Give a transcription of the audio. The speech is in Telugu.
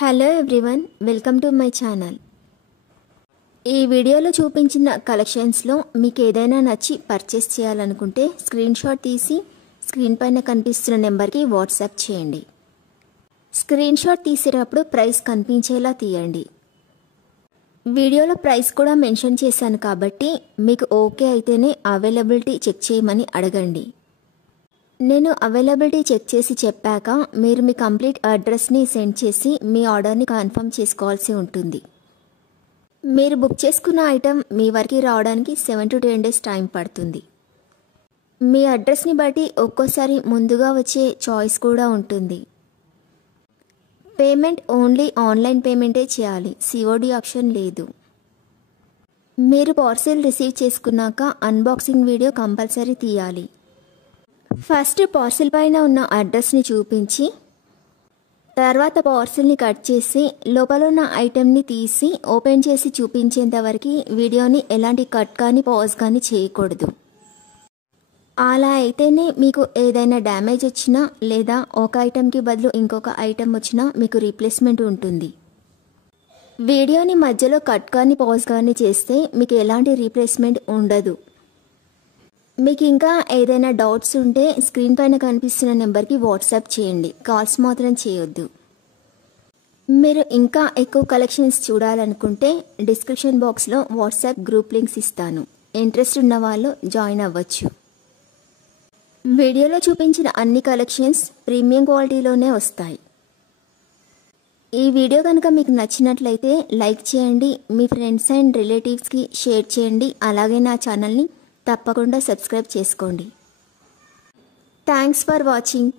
Hello everyone, welcome to my channel. ఈ వీడియోలో చూపించిన కలెక్షన్స్లో మీకు ఏదైనా నచ్చి పర్చేస్ చేయాలనుకుంటే స్క్రీన్ షాట్ తీసి స్క్రీన్ పైన కనిపిస్తున్న నెంబర్కి వాట్సాప్ చేయండి. స్క్రీన్ షాట్ తీసేటప్పుడు ప్రైస్ కనిపించేలా తీయండి. వీడియోలో ప్రైస్ కూడా మెన్షన్ చేశాను కాబట్టి మీకు ఓకే అయితేనే అవైలబిలిటీ చెక్ చేయమని అడగండి. నేను అవైలబిలిటీ చెక్ చేసి చెప్పాక మీరు మీ కంప్లీట్ అడ్రస్ని సెండ్ చేసి మీ ఆర్డర్ని కన్ఫర్మ్ చేసుకోవాల్సి ఉంటుంది. మీరు బుక్ చేసుకున్న ఐటెం మీ వరకు రావడానికి 7 to 10 days టైం పడుతుంది. మీ అడ్రస్ని బట్టి ఒక్కోసారి ముందుగా వచ్చే చాయిస్ కూడా ఉంటుంది. పేమెంట్ ఓన్లీ ఆన్లైన్ పేమెంటే చేయాలి, సిఓడి ఆప్షన్ లేదు. మీరు పార్సిల్ రిసీవ్ చేసుకున్నాక అన్బాక్సింగ్ వీడియో కంపల్సరీ తీయాలి. ఫస్ట్ పార్సిల్ పైన ఉన్న అడ్రస్ని చూపించి తర్వాత పార్సిల్ని కట్ చేసి లోపల ఉన్న ఐటెంని తీసి ఓపెన్ చేసి చూపించేంత వరకు వీడియోని ఎలాంటి కట్ కానీ పాజ్ కానీ చేయకూడదు. అలా అయితేనే మీకు ఏదైనా డ్యామేజ్ వచ్చినా లేదా ఒక ఐటెంకి బదులు ఇంకొక ఐటెం వచ్చినా మీకు రీప్లేస్మెంట్ ఉంటుంది. వీడియోని మధ్యలో కట్ కానీ పాజ్ కానీ చేస్తే మీకు ఎలాంటి రీప్లేస్మెంట్ ఉండదు. మీకు ఇంకా ఏదైనా డౌట్స్ ఉంటే స్క్రీన్ పైన కనిపిస్తున్న నెంబర్కి వాట్సాప్ చేయండి, కాల్స్ మాత్రం చేయొద్దు. మీరు ఇంకా ఎక్కువ కలెక్షన్స్ చూడాలనుకుంటే డిస్క్రిప్షన్ బాక్స్లో వాట్సాప్ గ్రూప్ లింక్స్ ఇస్తాను, ఇంట్రెస్ట్ ఉన్న వాళ్ళు జాయిన్ అవ్వచ్చు. వీడియోలో చూపించిన అన్ని కలెక్షన్స్ ప్రీమియం క్వాలిటీలోనే వస్తాయి. ఈ వీడియో కనుక మీకు నచ్చినట్లయితే లైక్ చేయండి, మీ ఫ్రెండ్స్ అండ్ రిలేటివ్స్కి షేర్ చేయండి. అలాగే నా ఛానల్ని తప్పకుండా సబ్స్క్రైబ్ చేసుకోండి. Thanks for watching.